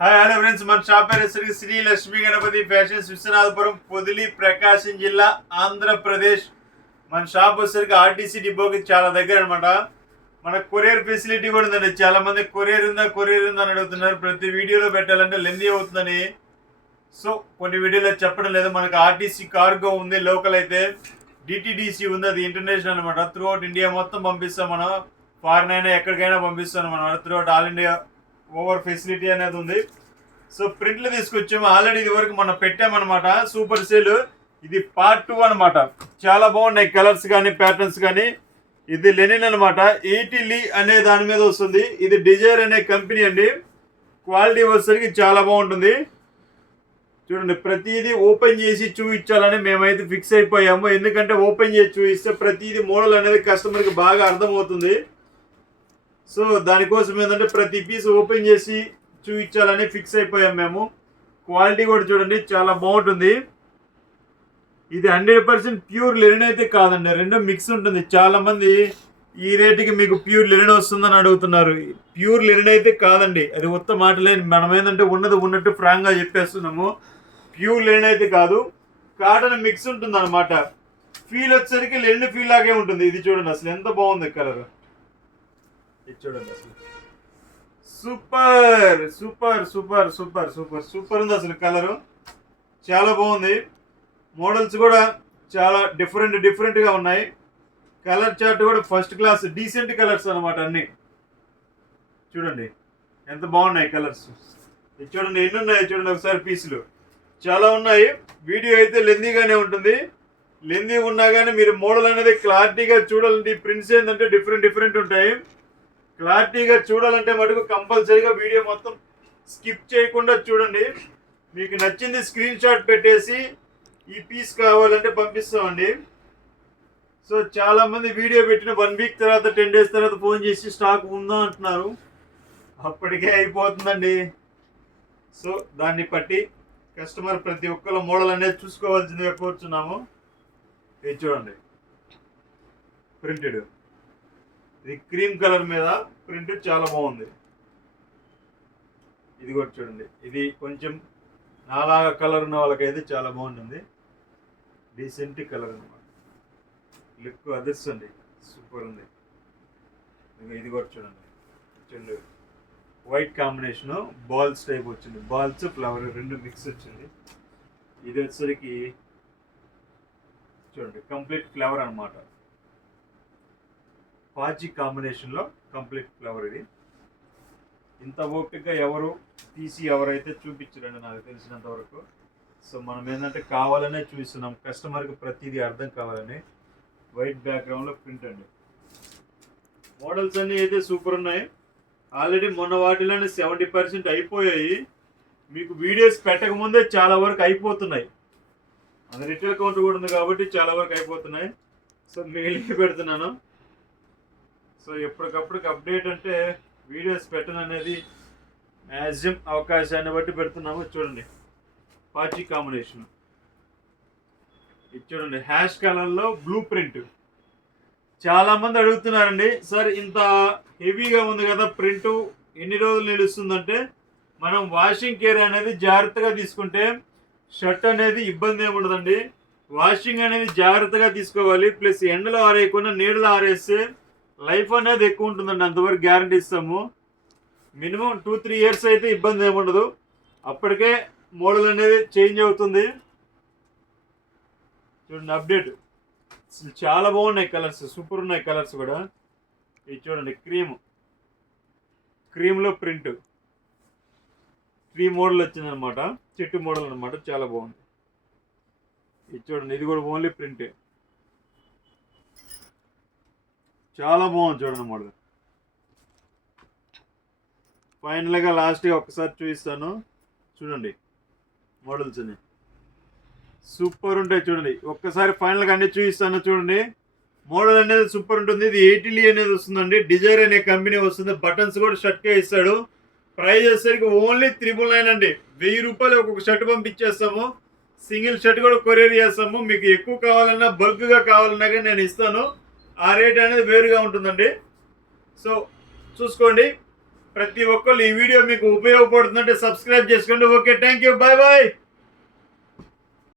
Hi hello friends, మన shop పేరు Shri Lakshmi Ganapati fashions, Viswanathapuram, Podili, ప్రకాశం జిల్లా, ఆంధ్రప్రదేశ్. మన షాప్ వచ్చేసరికి ఆర్టీసీ డిపోకి చాలా దగ్గర అనమాట. మన కొరియర్ ఫెసిలిటీ కూడా ఉందండి. చాలా మంది కొరియర్ ఉందా అని అడుగుతున్నారు. ప్రతి వీడియోలో పెట్టాలంటే లెందీ అవుతుందని సో కొన్ని వీడియోలో చెప్పడం లేదు. మనకు ఆర్టీసీ కార్గో ఉంది, లోకల్ అయితే డిటిడిసి ఉంది, అది ఇంటర్నేషనల్ అనమాట. త్రూ అవుట్ ఇండియా మొత్తం పంపిస్తాం మనం. ఫారెన్ అయినా ఎక్కడికైనా పంపిస్తాం మనం. Through out all India over facility అనేది ఉంది. సో ప్రింట్లు తీసుకొచ్చాము. ఆల్రెడీ ఇది వరకు మనం పెట్టామన్నమాట. సూపర్ సేల్ ఇది పార్ట్ 2 అనమాట. చాలా బాగున్నాయి కలర్స్ కానీ ప్యాటర్న్స్ కానీ. ఇది లెనిన్ అనమాట. 80 లీ అనే దాని మీద వస్తుంది. ఇది డిజైర్ అనే కంపెనీ అండి. క్వాలిటీ వచ్చేసరికి చాలా బాగుంటుంది. చూడండి, ప్రతిదీ ఓపెన్ చేసి చూపించాలని మేమైతే ఫిక్స్ అయిపోయాము. ఎందుకంటే ఓపెన్ చేసి చూపిస్తే ప్రతిదీ మోడల్ అనేది కస్టమర్కి బాగా అర్థమవుతుంది. సో దానికోసం ఏంటంటే ప్రతి పీస్ ఓపెన్ చేసి చూపించాలని ఫిక్స్ అయిపోయాం మేము. క్వాలిటీ కూడా చూడండి, చాలా బాగుంటుంది. ఇది 100% ప్యూర్ లెనిన్ అయితే కాదండి, రెండో మిక్స్ ఉంటుంది. చాలా మంది ఈ రేటుకి మీకు ప్యూర్ లెనిన్ వస్తుందని అడుగుతున్నారు. ప్యూర్ లెనిన్ అయితే కాదండి, అది ఉత్త మాటలే. మనం ఏంటంటే ఉన్నది ఉన్నట్టు ఫ్రాంక్గా చెప్పేస్తున్నాము. ప్యూర్ లెనిన్ అయితే కాదు, కాటన్ మిక్స్ ఉంటుంది అనమాట. ఫీల్ వచ్చేసరికి లెనిన్ ఫీల్ లాగే ఉంటుంది. ఇది చూడండి, అసలు ఎంత బాగుంది కలర్. ఇది చూడండి, అసలు super super super super super super ఉంది అసలు. కలరు చాలా బాగుంది. మోడల్స్ కూడా చాలా డిఫరెంట్గా ఉన్నాయి. కలర్ చార్ట్ కూడా ఫస్ట్ క్లాస్, డీసెంట్ కలర్స్ అనమాట అన్నీ. చూడండి ఎంత బాగున్నాయి కలర్స్. ఇది చూడండి, ఎన్ని ఉన్నాయి చూడండి ఒకసారి. పీసులు చాలా ఉన్నాయి. వీడియో అయితే లెందీగానే ఉంటుంది. లెందీ ఉన్నా కానీ మీరు మోడల్ అనేది క్లారిటీగా చూడాలంటే, ప్రింట్స్ ఏంటంటే డిఫరెంట్ ఉంటాయి. క్లారిటీగా చూడాలంటే మటుకు కంపల్సరీగా వీడియో మొత్తం స్కిప్ చేయకుండా చూడండి. మీకు నచ్చింది స్క్రీన్ షాట్ పెట్టేసి ఈ పీస్ కావాలంటే పంపిస్తామండి. సో చాలామంది వీడియో పెట్టిన 1 వీక్ తర్వాత 10 డేస్ తర్వాత ఫోన్ చేసి స్టాక్ ఉందా అంటున్నారు. అప్పటికే అయిపోతుందండి. సో దాన్ని బట్టి కస్టమర్ ప్రతి ఒక్కరు మోడల్ అనేది చూసుకోవాల్సిందిగా కోరుచున్నాము. ఇది చూడండి, ప్రింటెడ్. ఇది క్రీమ్ కలర్ మీద ప్రింట్ చాలా బాగుంది. ఇది కూడా చూడండి, ఇది కొంచెం నాలాగా కలర్ ఉన్న వాళ్ళకైతే చాలా బాగుంటుంది. డీసెంట్ కలర్ అనమాట. లుక్ అదర్స్ అండి, సూపర్ ఉంది. ఇది కూడా చూడండి, వైట్ కాంబినేషన్, బాల్స్ టైప్ వచ్చింది. బాల్స్ ఫ్లవర్ రెండు మిక్స్ వచ్చింది. ఇది వచ్చేసరికి చూడండి కంప్లీట్ ఫ్లవర్ అనమాట. పాచి కాంబినేషన్లో కంప్లీట్ ఫ్లవర్. ఇది ఇంత ఓపికగా ఎవరైతే చూపించరండి నాకు తెలిసినంత వరకు. సో మనం ఏంటంటే కావాలనే చూస్తున్నాం, కస్టమర్కి ప్రతిదీ అర్థం కావాలని. వైట్ బ్యాక్గ్రౌండ్లో ప్రింట్ అండి. మోడల్స్ అన్నీ అయితే సూపర్ ఉన్నాయి. ఆల్రెడీ మొన్న వాటిలోనే 70% అయిపోయాయి. మీకు వీడియోస్ పెట్టకముందే చాలా వరకు అయిపోతున్నాయి. అది రిటైల్ కౌంట్ కూడా ఉంది కాబట్టి చాలా వరకు అయిపోతున్నాయి. సో మిగిలి పెడుతున్నాను. సో ఎప్పటికప్పటికి అప్డేట్ అంటే వీడియోస్ పెట్టను అనేది మ్యాక్సిమం అవకాశాన్ని బట్టి పెడుతున్నాము. చూడండి, పాచి కాంబినేషన్. ఇది చూడండి, హ్యాష్ కలర్లో బ్లూ ప్రింట్. చాలామంది అడుగుతున్నారండి, సార్ ఇంత హెవీగా ఉంది కదా ప్రింట్, ఎన్ని రోజులు నిలుస్తుందంటే, మనం వాషింగ్ కేర్ అనేది జాగ్రత్తగా తీసుకుంటే షర్ట్ అనేది ఇబ్బంది ఏమి ఉండదండి. వాషింగ్ అనేది జాగ్రత్తగా తీసుకోవాలి. ప్లస్ ఎండలో ఆరేయకుండా నీడలో ఆరేస్తే లైఫ్ అనేది ఎక్కువ ఉంటుందండి. అంతవరకు గ్యారంటీ ఇస్తాము. మినిమం 2-3 ఇయర్స్ అయితే ఇబ్బంది ఏముండదు. అప్పటికే మోడల్ అనేది చేంజ్ అవుతుంది. చూడండి, అప్డేట్ చాలా బాగున్నాయి కలర్స్, సూపర్ ఉన్నాయి కలర్స్ కూడా. ఇది చూడండి, క్రీమ్లో ప్రింట్ 3 మోడల్ వచ్చిందనమాట. చెట్టు మోడల్ అనమాట, చాలా బాగుంది. ఇది చూడండి, ఇది కూడా ఓన్లీ ప్రింటే, చాలా బాగుంది. చూడండి మోడల్. ఫైనల్గా లాస్ట్గా ఒకసారి చూపిస్తాను. చూడండి మోడల్స్ అని సూపర్ ఉంటాయి. చూడండి ఒక్కసారి ఫైనల్గా అన్ని చూపిస్తాను. చూడండి, మోడల్ అనేది సూపర్ ఉంటుంది. ఇది 80 లీ అనేది వస్తుందండి. డిజైర్ అనే కంపెనీ వస్తుంది. బటన్స్ కూడా షర్ట్కే ఇస్తాడు. ప్రైస్ వచ్చేసరికి ఓన్లీ 999 అండి. 1000 రూపాయలు ఒక్కొక్క షర్ట్ పంపించేస్తాము. సింగిల్ షర్ట్ కూడా కొరియర్ చేస్తాము. మీకు ఎక్కువ కావాలన్నా బల్క్గా కావాలన్నా కానీ నేను ఇస్తాను. ఆ రేట్ అనేది వేరుగా ఉంటుందండి. సో చూసుకోండి. ప్రతి ఒక్కళ్ళు ఈ వీడియో మీకు ఉపయోగపడుతుందంటే సబ్స్క్రైబ్ చేసుకోండి. Okay, thank you, bye bye.